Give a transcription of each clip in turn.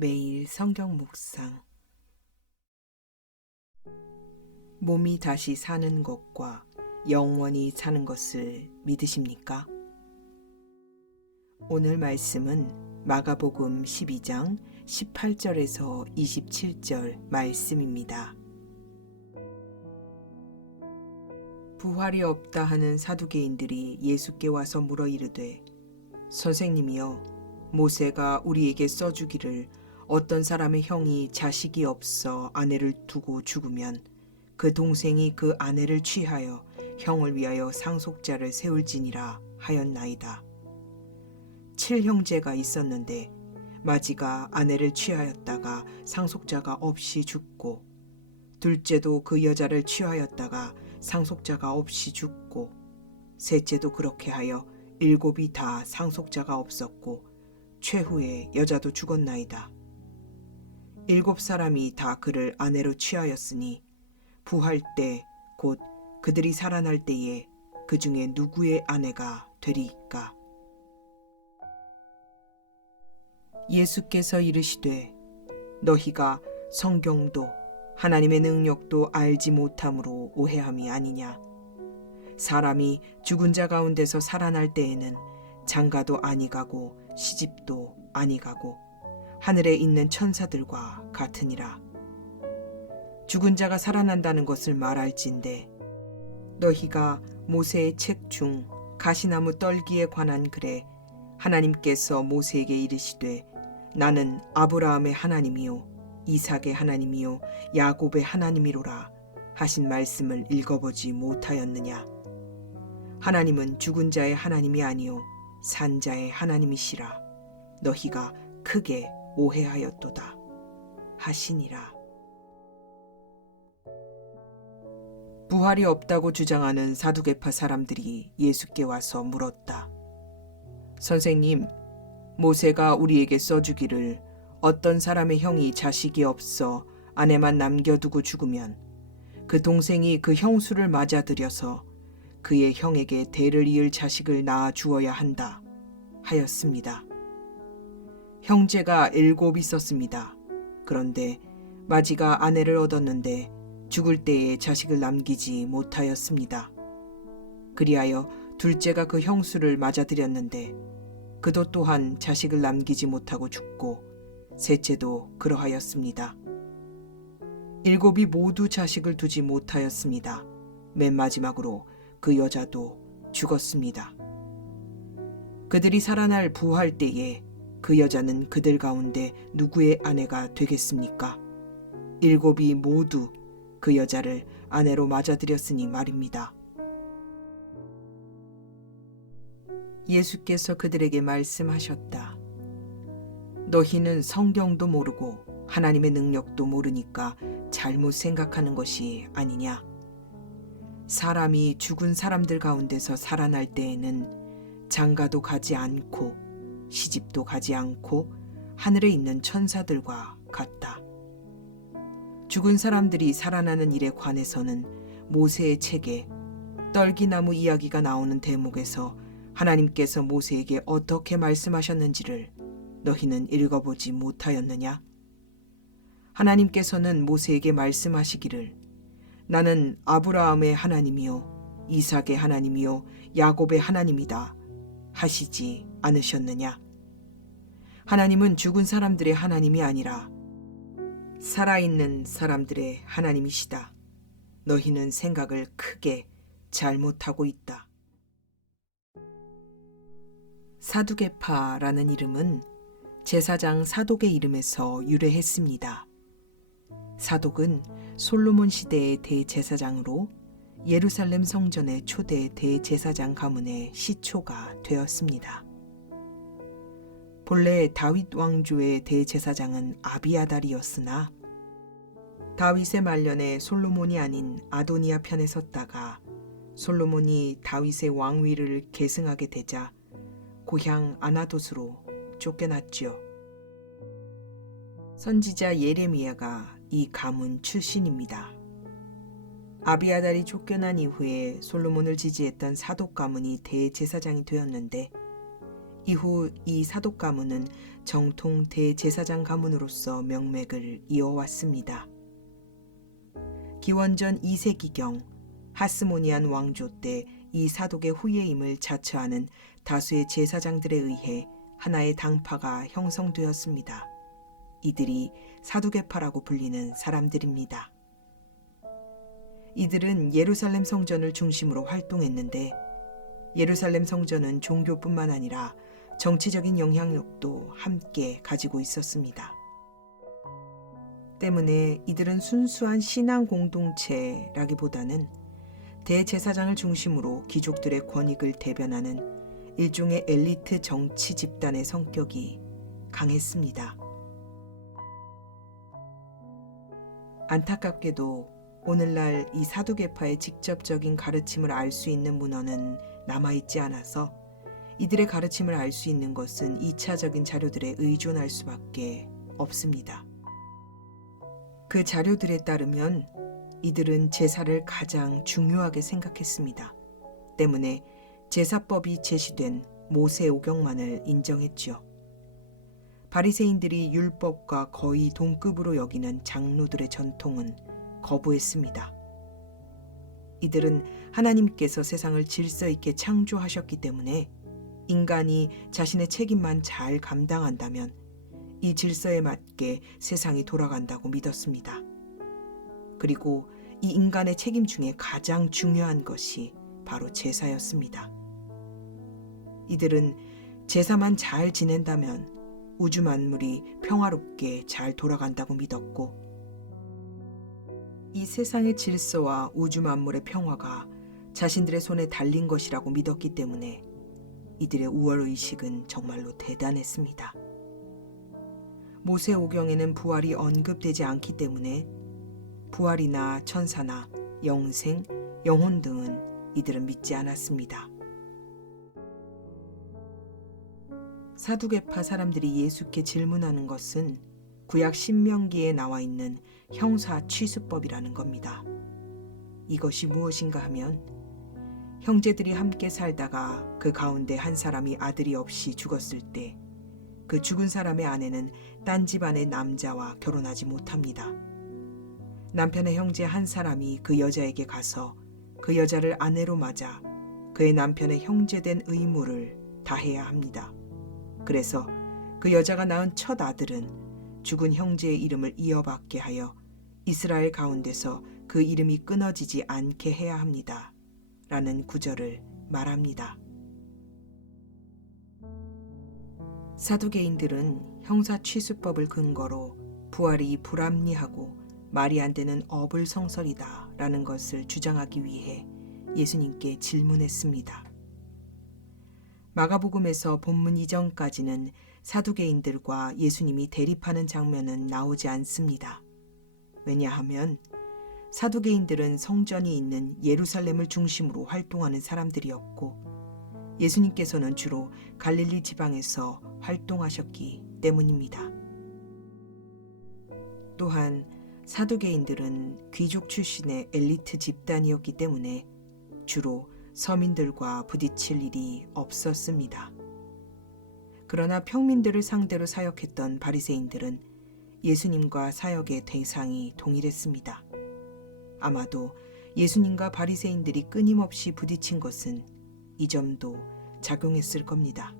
매일 성경 묵상. 몸이 다시 사는 것과 영원히 사는 것을 믿으십니까? 오늘 말씀은 마가복음 12장 18절에서 27절 말씀입니다. 부활이 없다 하는 사두개인들이 예수께 와서 물어 이르되, 선생님이여, 모세가 우리에게 써주기를 어떤 사람의 형이 자식이 없어 아내를 두고 죽으면 그 동생이 그 아내를 취하여 형을 위하여 상속자를 세울지니라 하였나이다. 7형제가 있었는데 마지가 아내를 취하였다가 상속자가 없이 죽고, 둘째도 그 여자를 취하였다가 상속자가 없이 죽고, 셋째도 그렇게 하여 7이 다 상속자가 없었고 최후에 여자도 죽었나이다. 7사람이 다 그를 아내로 취하였으니 부할 때 곧 그들이 살아날 때에 그 중에 누구의 아내가 되리이까? 예수께서 이르시되, 너희가 성경도 하나님의 능력도 알지 못함으로 오해함이 아니냐? 사람이 죽은 자 가운데서 살아날 때에는 장가도 아니 가고 시집도 아니 가고 하늘에 있는 천사들과 같으니라. 죽은 자가 살아난다는 것을 말할진대, 너희가 모세의 책 중 가시나무 떨기에 관한 글에 하나님께서 모세에게 이르시되, 나는 아브라함의 하나님이요 이삭의 하나님이요 야곱의 하나님이로라 하신 말씀을 읽어보지 못하였느냐? 하나님은 죽은 자의 하나님이 아니요 산 자의 하나님이시라. 너희가 크게 오해하였도다 하시니라. 부활이 없다고 주장하는 사두개파 사람들이 예수께 와서 물었다. 선생님, 모세가 우리에게 써주기를 어떤 사람의 형이 자식이 없어 아내만 남겨두고 죽으면 그 동생이 그 형수를 맞아들여서 그의 형에게 대를 이을 자식을 낳아 주어야 한다 하였습니다. 형제가 7 있었습니다. 그런데 마지가 아내를 얻었는데 죽을 때에 자식을 남기지 못하였습니다. 그리하여 둘째가 그 형수를 맞아들였는데 그도 또한 자식을 남기지 못하고 죽고, 셋째도 그러하였습니다. 7이 모두 자식을 두지 못하였습니다. 맨 마지막으로 그 여자도 죽었습니다. 그들이 살아날 부활 때에 그 여자는 그들 가운데 누구의 아내가 되겠습니까? 7이 모두 그 여자를 아내로 맞아들였으니 말입니다. 예수께서 그들에게 말씀하셨다. 너희는 성경도 모르고 하나님의 능력도 모르니까 잘못 생각하는 것이 아니냐? 사람이 죽은 사람들 가운데서 살아날 때에는 장가도 가지 않고 시집도 가지 않고 하늘에 있는 천사들과 같다. 죽은 사람들이 살아나는 일에 관해서는 모세의 책에 떨기나무 이야기가 나오는 대목에서 하나님께서 모세에게 어떻게 말씀하셨는지를 너희는 읽어보지 못하였느냐? 하나님께서는 모세에게 말씀하시기를, 나는 아브라함의 하나님이요 이삭의 하나님이요 야곱의 하나님이다 하시지 않으셨느냐? 하나님은 죽은 사람들의 하나님이 아니라 살아있는 사람들의 하나님이시다. 너희는 생각을 크게 잘못하고 있다. 사두개파라는 이름은 제사장 사독의 이름에서 유래했습니다. 사독은 솔로몬 시대의 대제사장으로 예루살렘 성전의 초대 대제사장 가문의 시초가 되었습니다. 본래 다윗 왕조의 대제사장은 아비아달이었으나 다윗의 말년에 솔로몬이 아닌 아도니아 편에 섰다가 솔로몬이 다윗의 왕위를 계승하게 되자 고향 아나돗으로 쫓겨났지요. 선지자 예레미야가 이 가문 출신입니다. 아비아달이 쫓겨난 이후에 솔로몬을 지지했던 사독 가문이 대제사장이 되었는데 이후 이 사독 가문은 정통 대제사장 가문으로서 명맥을 이어왔습니다. 기원전 2세기경 하스모니안 왕조 때 이 사독의 후예임을 자처하는 다수의 제사장들에 의해 하나의 당파가 형성되었습니다. 이들이 사두개파라고 불리는 사람들입니다. 이들은 예루살렘 성전을 중심으로 활동했는데 예루살렘 성전은 종교뿐만 아니라 정치적인 영향력도 함께 가지고 있었습니다. 때문에 이들은 순수한 신앙 공동체라기보다는 대제사장을 중심으로 귀족들의 권익을 대변하는 일종의 엘리트 정치 집단의 성격이 강했습니다. 안타깝게도 오늘날 이 사두개파의 직접적인 가르침을 알 수 있는 문헌은 남아있지 않아서 이들의 가르침을 알 수 있는 것은 2차적인 자료들에 의존할 수밖에 없습니다. 그 자료들에 따르면 이들은 제사를 가장 중요하게 생각했습니다. 때문에 제사법이 제시된 모세오경만을 인정했지요. 바리새인들이 율법과 거의 동급으로 여기는 장로들의 전통은 거부했습니다. 이들은 하나님께서 세상을 질서 있게 창조하셨기 때문에 인간이 자신의 책임만 잘 감당한다면 이 질서에 맞게 세상이 돌아간다고 믿었습니다. 그리고 이 인간의 책임 중에 가장 중요한 것이 바로 제사였습니다. 이들은 제사만 잘 지낸다면 우주 만물이 평화롭게 잘 돌아간다고 믿었고 이 세상의 질서와 우주 만물의 평화가 자신들의 손에 달린 것이라고 믿었기 때문에 이들의 우월의식은 정말로 대단했습니다. 모세오경에는 부활이 언급되지 않기 때문에 부활이나 천사나 영생, 영혼 등은 이들은 믿지 않았습니다. 사두개파 사람들이 예수께 질문하는 것은 구약 신명기에 나와 있는 형사 취수법이라는 겁니다. 이것이 무엇인가 하면 형제들이 함께 살다가 그 가운데 한 사람이 아들이 없이 죽었을 때 그 죽은 사람의 아내는 딴 집안의 남자와 결혼하지 못합니다. 남편의 형제 한 사람이 그 여자에게 가서 그 여자를 아내로 맞아 그의 남편의 형제된 의무를 다해야 합니다. 그래서 그 여자가 낳은 첫 아들은 죽은 형제의 이름을 이어받게 하여 이스라엘 가운데서 그 이름이 끊어지지 않게 해야 합니다. 라는 구절을 말합니다. 사두개인들은 형사취수법을 근거로 부활이 불합리하고 말이 안 되는 어불성설이다 라는 것을 주장하기 위해 예수님께 질문했습니다. 마가복음에서 본문 이전까지는 사두개인들과 예수님이 대립하는 장면은 나오지 않습니다. 왜냐하면 사두개인들은 성전이 있는 예루살렘을 중심으로 활동하는 사람들이었고 예수님께서는 주로 갈릴리 지방에서 활동하셨기 때문입니다. 또한 사두개인들은 귀족 출신의 엘리트 집단이었기 때문에 주로 서민들과 부딪힐 일이 없었습니다. 그러나 평민들을 상대로 사역했던 바리새인들은 예수님과 사역의 대상이 동일했습니다. 아마도 예수님과 바리새인들이 끊임없이 부딪힌 것은 이 점도 작용했을 겁니다.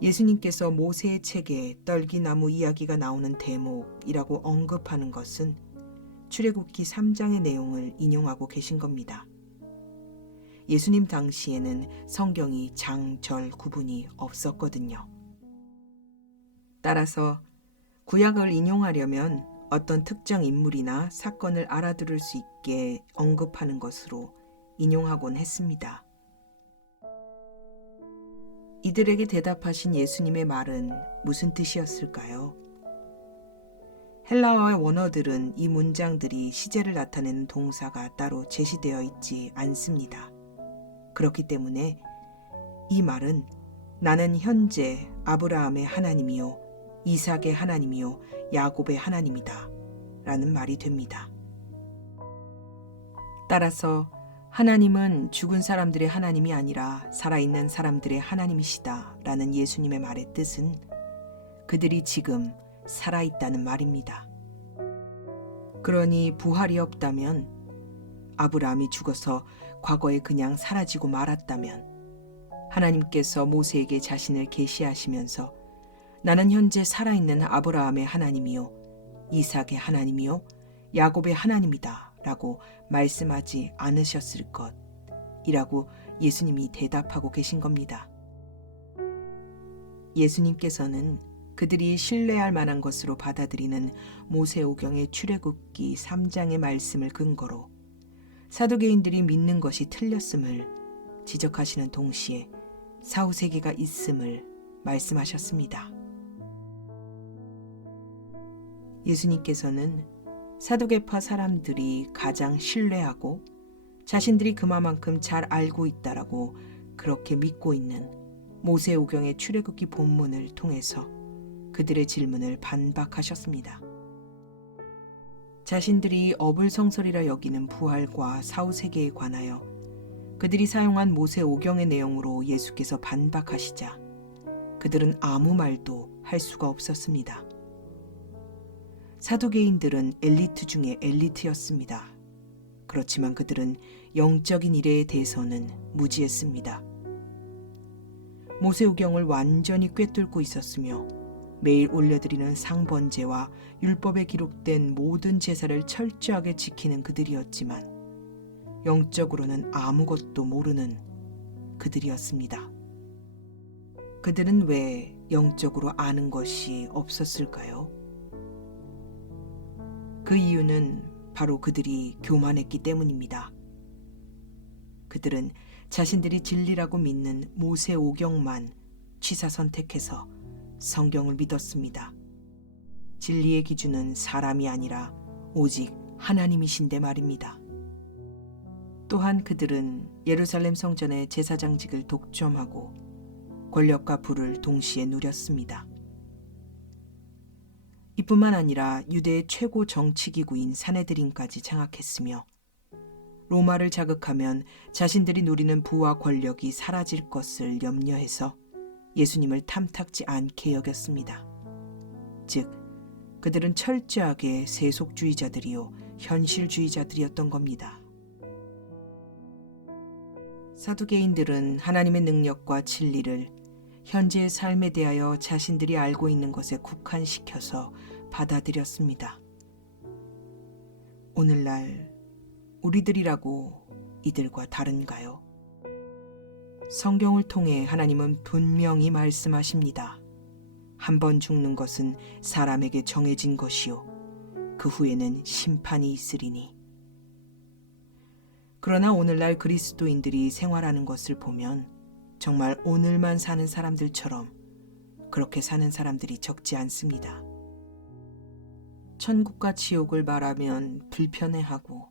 예수님께서 모세의 책에 떨기나무 이야기가 나오는 대목이라고 언급하는 것은 출애굽기 3장의 내용을 인용하고 계신 겁니다. 예수님 당시에는 성경이 장, 절 구분이 없었거든요. 따라서 구약을 인용하려면 어떤 특정 인물이나 사건을 알아들을 수 있게 언급하는 것으로 인용하곤 했습니다. 이들에게 대답하신 예수님의 말은 무슨 뜻이었을까요? 헬라어의 원어들은 이 문장들이 시제를 나타내는 동사가 따로 제시되어 있지 않습니다. 그렇기 때문에 이 말은 나는 현재 아브라함의 하나님이요 이삭의 하나님이요 야곱의 하나님이다 라는 말이 됩니다. 따라서 하나님은 죽은 사람들의 하나님이 아니라 살아있는 사람들의 하나님이시다 라는 예수님의 말의 뜻은 그들이 지금 살아있다는 말입니다. 그러니 부활이 없다면, 아브라함이 죽어서 과거에 그냥 사라지고 말았다면, 하나님께서 모세에게 자신을 계시하시면서 나는 현재 살아있는 아브라함의 하나님이요, 이삭의 하나님이요, 야곱의 하나님이다 라고 말씀하지 않으셨을 것이라고 예수님이 대답하고 계신 겁니다. 예수님께서는 그들이 신뢰할 만한 것으로 받아들이는 모세오경의 출애굽기 3장의 말씀을 근거로 사두개인들이 믿는 것이 틀렸음을 지적하시는 동시에 사후세계가 있음을 말씀하셨습니다. 예수님께서는 사두개파 사람들이 가장 신뢰하고 자신들이 그만큼 잘 알고 있다라고 그렇게 믿고 있는 모세오경의 출애굽기 본문을 통해서 그들의 질문을 반박하셨습니다. 자신들이 어불성설이라 여기는 부활과 사후세계에 관하여 그들이 사용한 모세오경의 내용으로 예수께서 반박하시자 그들은 아무 말도 할 수가 없었습니다. 사두개인들은 엘리트 중에 엘리트였습니다. 그렇지만 그들은 영적인 일에 대해서는 무지했습니다. 모세오경을 완전히 꿰뚫고 있었으며 매일 올려드리는 상번제와 율법에 기록된 모든 제사를 철저하게 지키는 그들이었지만 영적으로는 아무것도 모르는 그들이었습니다. 그들은 왜 영적으로 아는 것이 없었을까요? 그 이유는 바로 그들이 교만했기 때문입니다. 그들은 자신들이 진리라고 믿는 모세오경만 취사 선택해서 성경을 믿었습니다. 진리의 기준은 사람이 아니라 오직 하나님이신데 말입니다. 또한 그들은 예루살렘 성전의 제사장직을 독점하고 권력과 부를 동시에 누렸습니다. 이뿐만 아니라 유대의 최고 정치기구인 사네드린까지 장악했으며 로마를 자극하면 자신들이 누리는 부와 권력이 사라질 것을 염려해서 예수님을 탐탁지 않게 여겼습니다. 즉, 그들은 철저하게 세속주의자들이요 현실주의자들이었던 겁니다. 사두개인들은 하나님의 능력과 진리를 현재의 삶에 대하여 자신들이 알고 있는 것에 국한시켜서 받아들였습니다. 오늘날 우리들이라고 이들과 다른가요? 성경을 통해 하나님은 분명히 말씀하십니다. 한 번 죽는 것은 사람에게 정해진 것이요 그 후에는 심판이 있으리니. 그러나 오늘날 그리스도인들이 생활하는 것을 보면 정말 오늘만 사는 사람들처럼 그렇게 사는 사람들이 적지 않습니다. 천국과 지옥을 말하면 불편해하고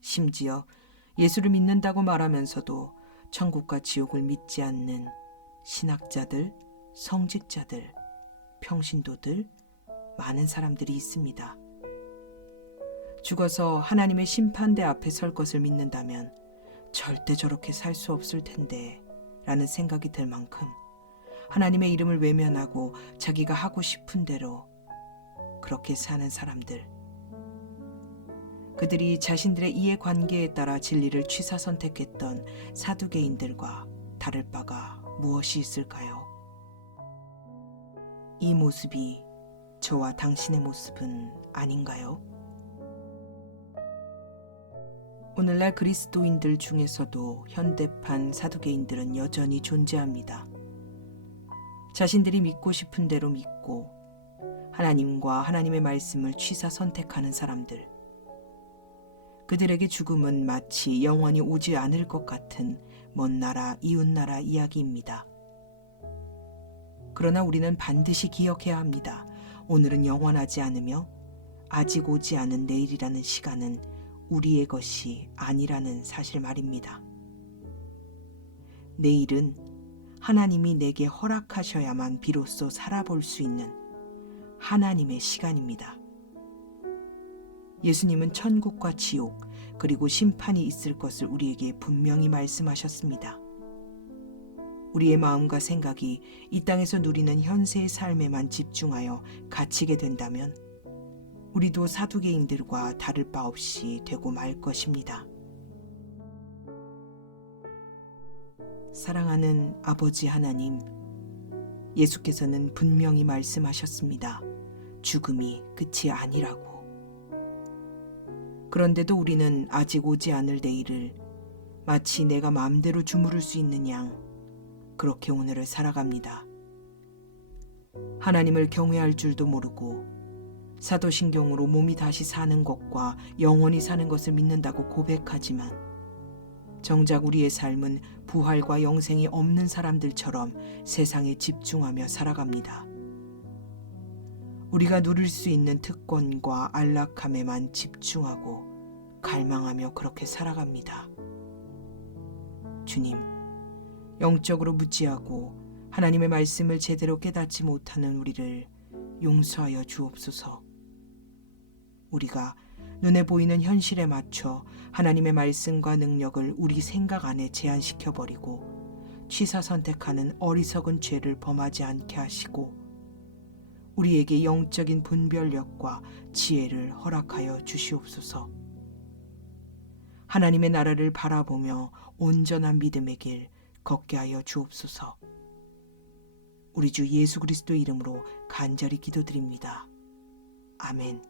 심지어 예수를 믿는다고 말하면서도 천국과 지옥을 믿지 않는 신학자들, 성직자들, 평신도들, 많은 사람들이 있습니다. 죽어서 하나님의 심판대 앞에 설 것을 믿는다면 절대 저렇게 살 수 없을 텐데 라는 생각이 들 만큼 하나님의 이름을 외면하고 자기가 하고 싶은 대로 그렇게 사는 사람들, 그들이 자신들의 이해관계에 따라 진리를 취사 선택했던 사두개인들과 다를 바가 무엇이 있을까요? 이 모습이 저와 당신의 모습은 아닌가요? 오늘날 그리스도인들 중에서도 현대판 사두개인들은 여전히 존재합니다. 자신들이 믿고 싶은 대로 믿고 하나님과 하나님의 말씀을 취사 선택하는 사람들, 그들에게 죽음은 마치 영원히 오지 않을 것 같은 먼 나라, 이웃 나라 이야기입니다. 그러나 우리는 반드시 기억해야 합니다. 오늘은 영원하지 않으며 아직 오지 않은 내일이라는 시간은 우리의 것이 아니라는 사실 말입니다. 내일은 하나님이 내게 허락하셔야만 비로소 살아볼 수 있는 하나님의 시간입니다. 예수님은 천국과 지옥, 그리고 심판이 있을 것을 우리에게 분명히 말씀하셨습니다. 우리의 마음과 생각이 이 땅에서 누리는 현세의 삶에만 집중하여 갇히게 된다면 우리도 사두개인들과 다를 바 없이 되고 말 것입니다. 사랑하는 아버지 하나님, 예수께서는 분명히 말씀하셨습니다. 죽음이 끝이 아니라고. 그런데도 우리는 아직 오지 않을 내일을 마치 내가 마음대로 주무를 수 있는 양 그렇게 오늘을 살아갑니다. 하나님을 경외할 줄도 모르고 사도신경으로 몸이 다시 사는 것과 영원히 사는 것을 믿는다고 고백하지만 정작 우리의 삶은 부활과 영생이 없는 사람들처럼 세상에 집중하며 살아갑니다. 우리가 누릴 수 있는 특권과 안락함에만 집중하고 갈망하며 그렇게 살아갑니다. 주님, 영적으로 무지하고 하나님의 말씀을 제대로 깨닫지 못하는 우리를 용서하여 주옵소서. 우리가 눈에 보이는 현실에 맞춰 하나님의 말씀과 능력을 우리 생각 안에 제한시켜버리고 취사 선택하는 어리석은 죄를 범하지 않게 하시고 우리에게 영적인 분별력과 지혜를 허락하여 주시옵소서. 하나님의 나라를 바라보며 온전한 믿음의 길 걷게 하여 주옵소서. 우리 주 예수 그리스도의 이름으로 간절히 기도드립니다. 아멘.